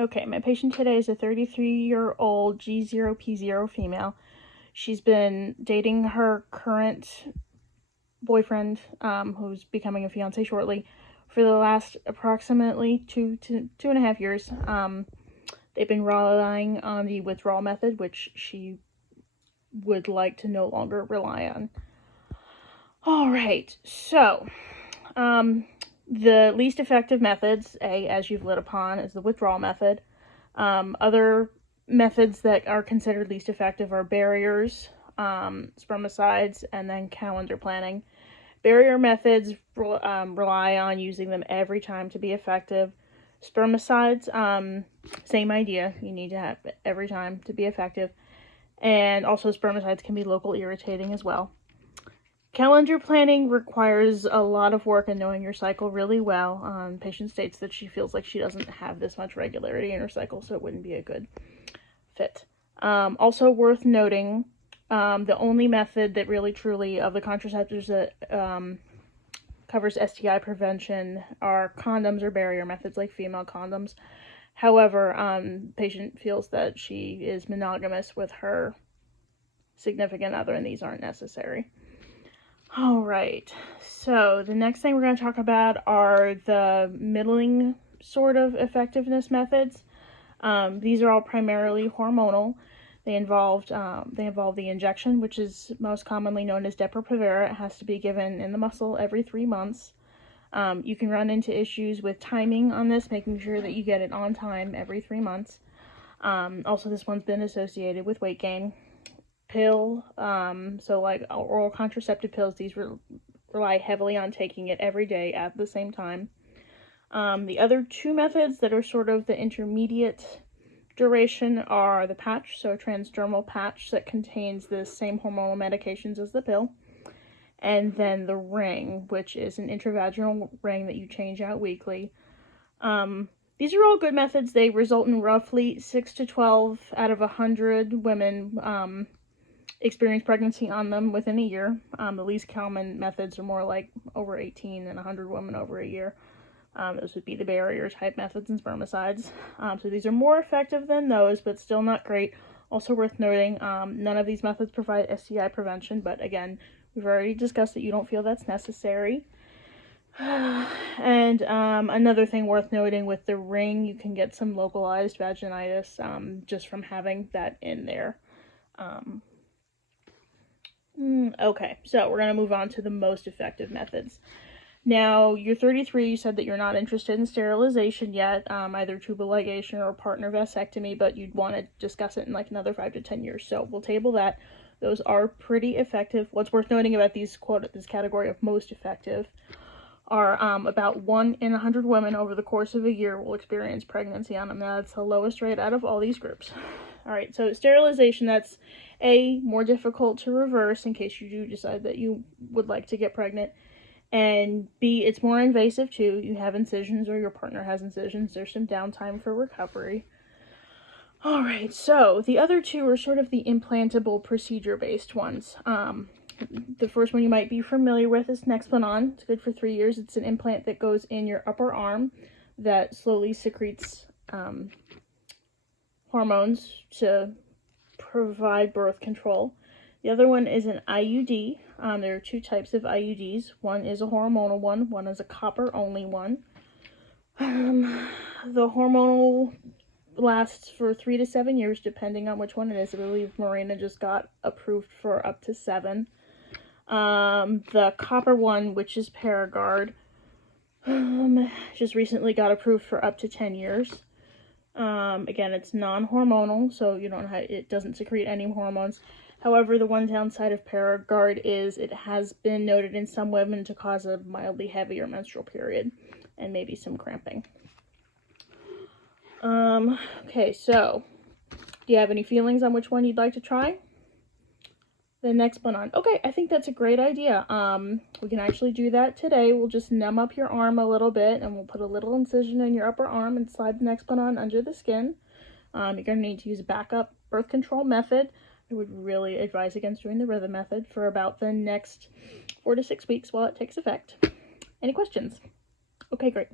Okay, my patient today is a 33-year-old G0P0 female. She's been dating her current boyfriend, who's becoming a fiance shortly, for the last approximately 2.5 years. They've been relying on the withdrawal method, which she would like to no longer rely on. All right, so the least effective methods, as you've lit upon, is the withdrawal method. Other methods that are considered least effective are barriers, spermicides, and then calendar planning. Barrier methods rely on using them every time to be effective. Spermicides, same idea. You need to have it every time to be effective. And also spermicides can be local irritating as well. Calendar planning requires a lot of work and knowing your cycle really well. Patient states that she feels like she doesn't have this much regularity in her cycle, so it wouldn't be a good fit. Also worth noting, the only method that really truly of the contraceptives that covers STI prevention are condoms or barrier methods like female condoms. However, patient feels that she is monogamous with her significant other and these aren't necessary. All right, so the next thing we're going to talk about are the middling sort of effectiveness methods. These are all primarily hormonal. They involve the injection, which is most commonly known as Depo-Provera. It has to be given in the muscle every 3 months. You can run into issues with timing on this, making sure that you get it on time every 3 months. Also, this one's been associated with weight gain. Pill, so like oral contraceptive pills, these rely heavily on taking it every day at the same time. The other two methods that are sort of the intermediate duration are the patch, so a transdermal patch that contains the same hormonal medications as the pill, and then the ring, which is an intravaginal ring that you change out weekly. These are all good methods. They result in roughly 6 to 12 out of 100 women experience pregnancy on them within a year. The least common methods are more like over 18 and 100 women over a year. Those would be the barrier type methods and spermicides. So these are more effective than those, but still not great. Also worth noting, none of these methods provide STI prevention, but again, we've already discussed that you don't feel that's necessary. And another thing worth noting with the ring, you can get some localized vaginitis just from having that in there. Okay, so we're going to move on to the most effective methods. Now, you're 33, you said that you're not interested in sterilization yet, either tubal ligation or partner vasectomy, but you'd want to discuss it in like another 5 to 10 years, so we'll table that. Those are pretty effective. What's worth noting about these, quote, this category of most effective are about 1 in 100 women over the course of a year will experience pregnancy on them. Now, that's the lowest rate out of all these groups. All right, so sterilization, that's A, more difficult to reverse in case you do decide that you would like to get pregnant, and B, it's more invasive too. You have incisions or your partner has incisions. There's some downtime for recovery. All right, so the other two are sort of the implantable procedure-based ones. The first one you might be familiar with is Nexplanon. It's good for 3 years. It's an implant that goes in your upper arm that slowly secretes hormones to provide birth control. The other one is an IUD. There are two types of IUDs. One is a hormonal one is a copper-only one. The hormonal lasts for 3 to 7 years, depending on which one it is. I believe Mirena just got approved for up to 7. The copper one, which is Paragard, just recently got approved for up to 10 years. Again, it's non-hormonal, so it doesn't secrete any hormones. However, the one downside of Paragard is it has been noted in some women to cause a mildly heavier menstrual period and maybe some cramping. Okay, so do you have any feelings on which one you'd like to try? The Nexplanon. Okay, I think that's a great idea. We can actually do that today. We'll just numb up your arm a little bit and we'll put a little incision in your upper arm and slide the Nexplanon under the skin. You're going to need to use a backup birth control method. I would really advise against doing the rhythm method for about the next 4 to 6 weeks while it takes effect. Any questions? Okay, great.